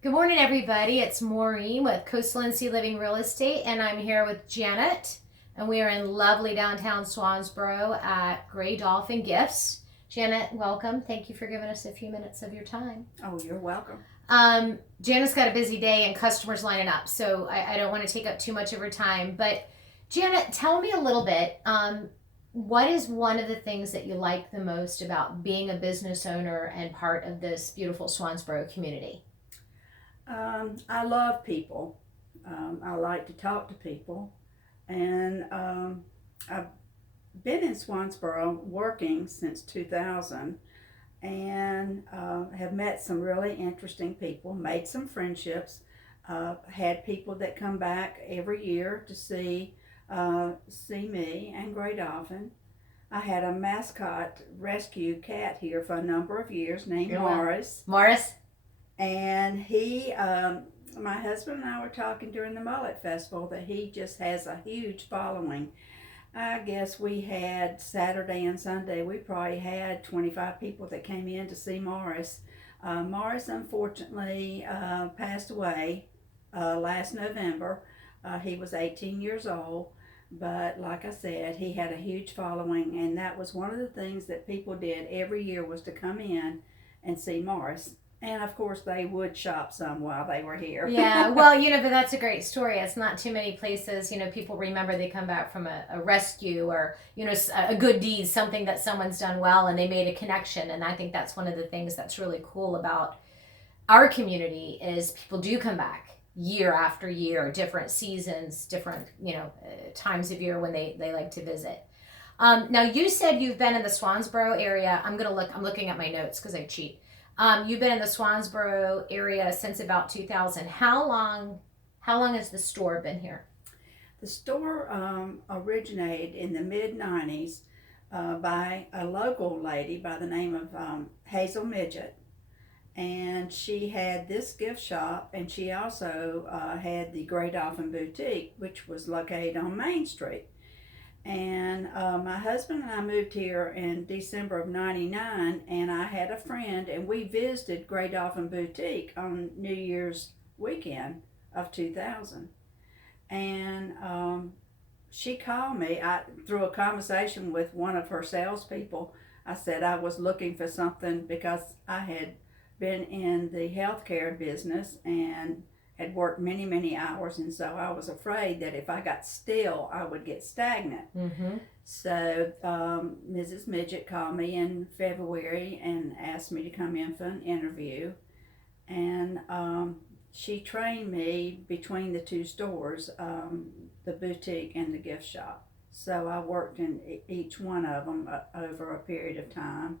Good morning, everybody. It's Maureen with Coastal NC Living Real Estate, and I'm here with Janet, and we are in lovely downtown Swansboro at Dolphin Gifts. Janet, welcome. Thank you for giving us a few minutes of your time. Oh, you're welcome. Janet's got a busy day and customers lining up, so I don't want to take up too much of her time. But Janet, tell me a little bit. What is one of the things that you like the most about being a business owner and part of this beautiful Swansboro community? I love people. I like to talk to people, and I've been in Swansboro working since 2000, and have met some really interesting people, made some friendships, had people that come back every year to see me and Grey Dolphin. I had a mascot rescue cat here for a number of years named Morris. Morris? And my husband and I were talking during the Mullet Festival that he just has a huge following. I guess we had Saturday and Sunday, we probably had 25 people that came in to see Morris. Morris unfortunately passed away last November. He was 18 years old, but like I said, he had a huge following, and that was one of the things that people did every year was to come in and see Morris. And of course, they would shop some while they were here. Yeah, well, but that's a great story. It's not too many places, people remember they come back from a rescue or, a good deed, something that someone's done well and they made a connection. And I think that's one of the things that's really cool about our community is people do come back year after year, different seasons, different, times of year when they like to visit. Now, you said you've been in the Swansboro area. I'm looking at my notes because I cheat. You've been in the Swansboro area since about 2000. How long has the store been here? The store originated in the mid 90s by a local lady by the name of Hazel Midget. And she had this gift shop, and she also had the Grey Dolphin Boutique, which was located on Main Street. And my husband and I moved here in December of 99, and I had a friend, and we visited Grey Dolphin Boutique on New Year's weekend of 2000. And she called me through a conversation with one of her salespeople. I said I was looking for something because I had been in the healthcare business and had worked many, many hours, and so I was afraid that if I got still, I would get stagnant. Mm-hmm. So Mrs. Midget called me in February and asked me to come in for an interview, and she trained me between the two stores, the boutique and the gift shop. So I worked in each one of them over a period of time,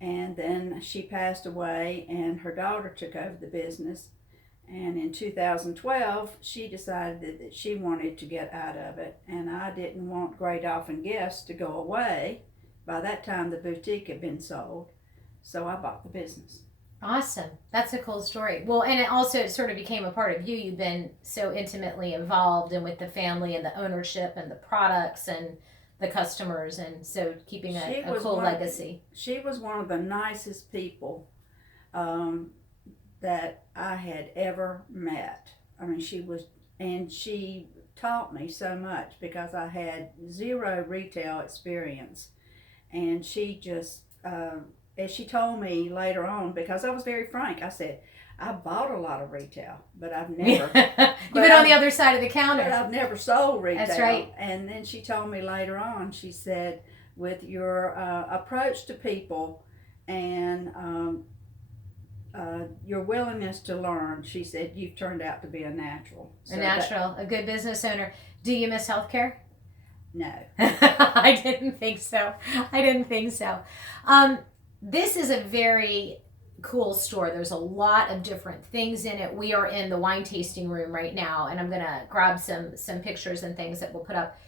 and then she passed away, and her daughter took over the business. And in 2012, she decided that she wanted to get out of it, and I didn't want Grey Dolphin Gifts to go away. By that time, the boutique had been sold, so I bought the business. Awesome. That's a cool story. Well, and it sort of became a part of you. You've been so intimately involved and with the family and the ownership and the products and the customers, and so keeping a cool legacy. She was one of the nicest people that I had ever met. I mean, and she taught me so much because I had zero retail experience. And she just, as she told me later on, because I was very frank, I said, I bought a lot of retail, but I've never. You've been on the other side of the counter. But I've never sold retail. That's right. And then she told me later on, she said, with your approach to people and your willingness to learn, she said, you've turned out to be a natural. A good business owner. Do you miss healthcare? No. I didn't think so. This is a very cool store. There's a lot of different things in it. We are in the wine tasting room right now, and I'm going to grab some pictures and things that we'll put up.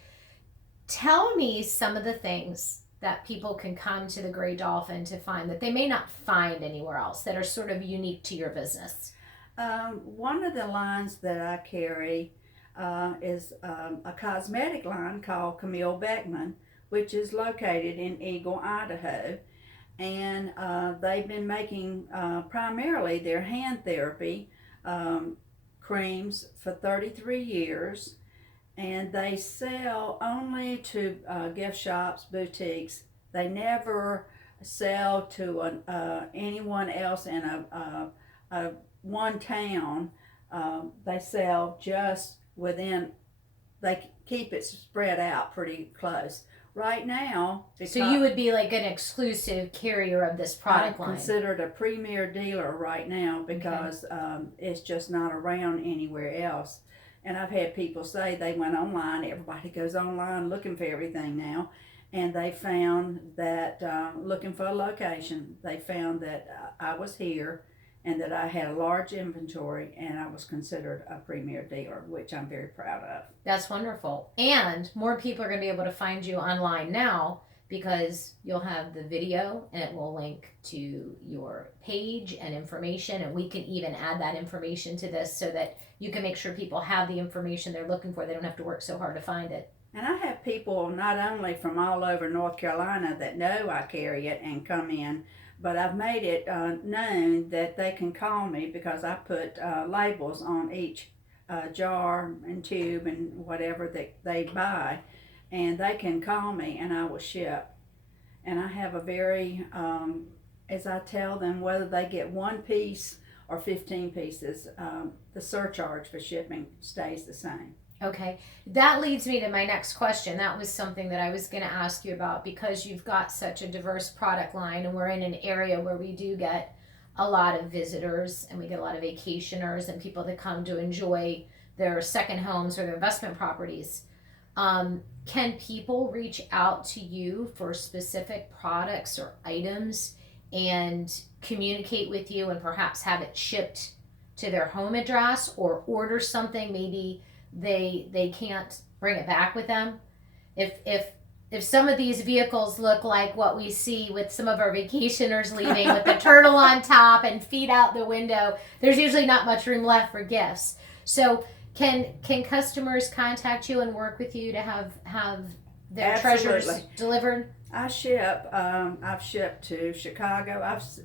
Tell me some of the things that people can come to the Grey Dolphin to find that they may not find anywhere else that are sort of unique to your business. One of the lines that I carry is a cosmetic line called Camille Beckman, which is located in Eagle, Idaho. And they've been making primarily their hand therapy um, creams for 33 years, and they sell only to gift shops, boutiques. They never sell to anyone else in a one town. They sell just within. They keep it spread out pretty close. Right now, So you would be like an exclusive carrier of this product I'm line. considered a premier dealer right now Okay. because it's just not around anywhere else. And I've had people say they went online. Everybody goes online looking for everything now. And they found that, looking for a location, they found that I was here and that I had a large inventory and I was considered a premier dealer, which I'm very proud of. That's wonderful. And more people are going to be able to find you online now because you'll have the video and it will link to your page and information. And we can even add that information to this so that you can make sure people have the information they're looking for. They don't have to work so hard to find it. And I have people not only from all over North Carolina that know I carry it and come in, but I've made it known that they can call me because I put labels on each jar and tube and whatever that they buy, and they can call me and I will ship. And I have a very, as I tell them, whether they get one piece or 15 pieces, the surcharge for shipping stays the same. Okay, that leads me to my next question. That was something that I was going to ask you about because you've got such a diverse product line, and we're in an area where we do get a lot of visitors and we get a lot of vacationers and people that come to enjoy their second homes or their investment properties. Can people reach out to you for specific products or items and communicate with you and perhaps have it shipped to their home address or order something maybe they can't bring it back with them? If some of these vehicles look like what we see with some of our vacationers leaving with the turtle on top and feet out the window, there's usually not much room left for gifts. So can customers contact you and work with you to have their Absolutely. treasures delivered? I ship. I've shipped to Chicago.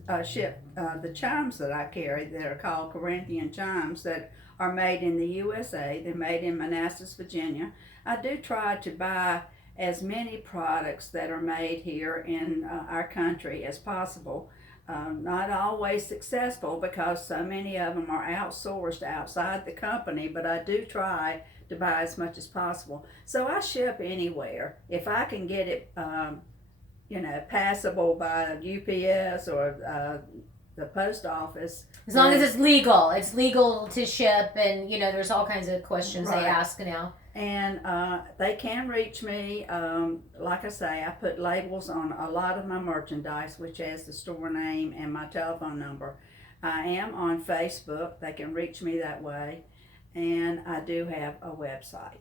I've shipped the chimes that I carry that are called Corinthian chimes that are made in the USA. They're made in Manassas, Virginia. I do try to buy as many products that are made here in our country as possible. Not always successful because so many of them are outsourced outside the company, but I do try to buy as much as possible. So I ship anywhere. If I can get it, passable by UPS or the post office. As long as it's legal to ship, and there's all kinds of questions Right. they ask now. And they can reach me. Like I say, I put labels on a lot of my merchandise, which has the store name and my telephone number. I am on Facebook. They can reach me that way. And I do have a website.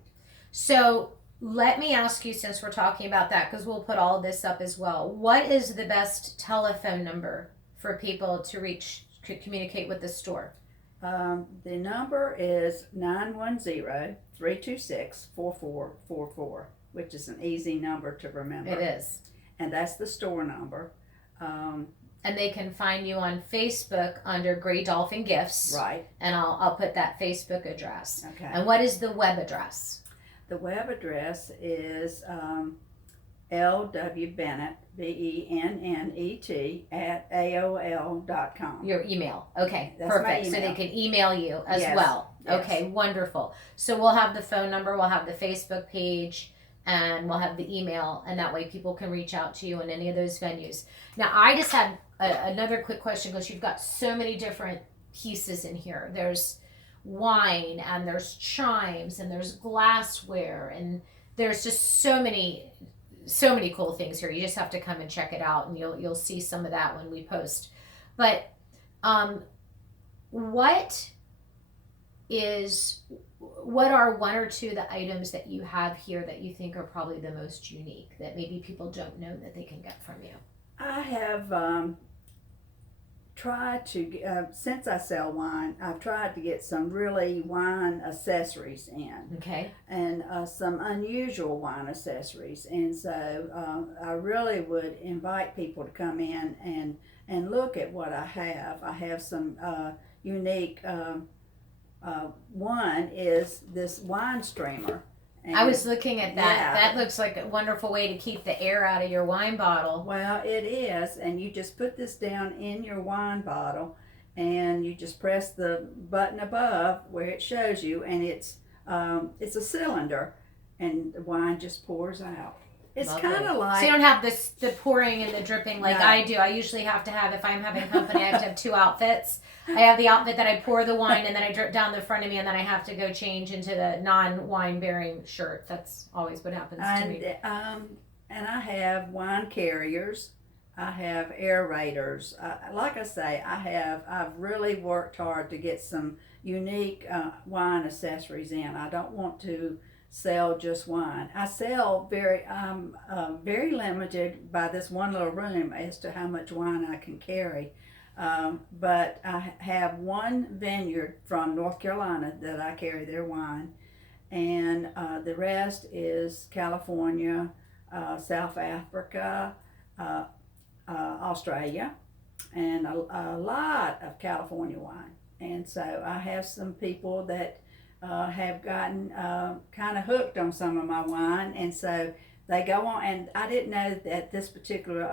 So let me ask you, since we're talking about that, because we'll put all of this up as well. What is the best telephone number for people to communicate with the store? The number is 910-326-4444, which is an easy number to remember. It is. And that's the store number. And they can find you on Facebook under Grey Dolphin Gifts. Right. And I'll put that Facebook address. Okay. And what is the web address? The web address is LW Bennet, BENNET @ Your email. Okay, That's perfect. my email. So they can email you as Yes. well. Yes. Okay, wonderful. So we'll have the phone number, we'll have the Facebook page, and we'll have the email, and that way people can reach out to you in any of those venues. Now, I just had another quick question because you've got so many different pieces in here. There's wine, and there's chimes, and there's glassware, and there's just so many cool things here. You just have to come and check it out, and you'll see some of that when we post. But what are one or two of the items that you have here that you think are probably the most unique that maybe people don't know that they can get from you? I have tried to, since I sell wine, I've tried to get some really wine accessories in. Okay. And some unusual wine accessories. And so I really would invite people to come in and look at what I have. I have some unique one is this wine streamer. And I was looking at that. yeah, That looks like a wonderful way to keep the air out of your wine bottle. well, it is, and you just put this down in your wine bottle, and you just press the button above where it shows you, and it's a cylinder, and the wine just pours out. It's kind of like, so you don't have this the pouring and the dripping like No. I do. I usually have to have, if I'm having company, I have to have two outfits. I have the outfit that I pour the wine and then I drip down the front of me, and then I have to go change into the non-wine bearing shirt. That's always what happens to me. and I have wine carriers. I have aerators. Like I say, I've really worked hard to get some unique wine accessories in. I don't want to sell just wine. I sell very limited by this one little room as to how much wine I can carry. But I have one vineyard from North Carolina that I carry their wine, and the rest is California, South Africa, Australia, and a lot of California wine. And so I have some people that have gotten kind of hooked on some of my wine, and so they go on. And I didn't know that this particular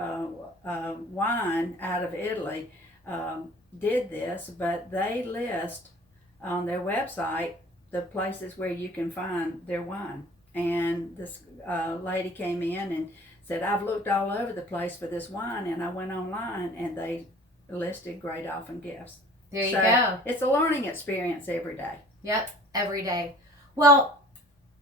wine out of Italy did this, but they list on their website the places where you can find their wine. And this lady came in and said, I've looked all over the place for this wine, and I went online and they listed Grey Dolphin Gifts. There you go. It's a learning experience every day. Yep, every day. Well,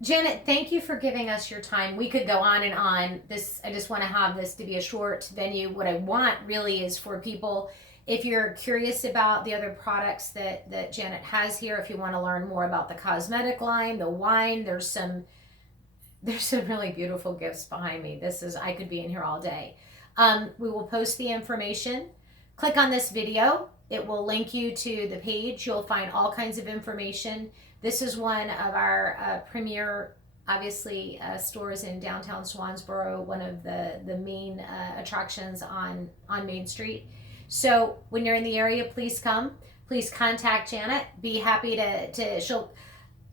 Janet, thank you for giving us your time. We could go on and on. I just want to have this to be a short venue. What I want really is for people, if you're curious about the other products that Janet has here, if you want to learn more about the cosmetic line, the wine, there's some really beautiful gifts behind me. I could be in here all day. We will post the information. Click on this video. It will link you to the page. You'll find all kinds of information. This is one of our premier, obviously, stores in downtown Swansboro, one of the main attractions on Main Street. So when you're in the area, please come. Please contact Janet. Be happy to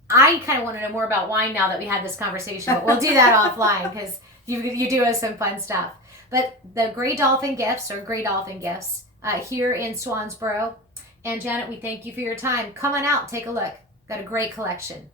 I kind of want to know more about wine now that we had this conversation, but we'll do that offline because you do have some fun stuff. But the Grey Dolphin Gifts here in Swansboro. And Janet, we thank you for your time. Come on out, take a look. Got a great collection.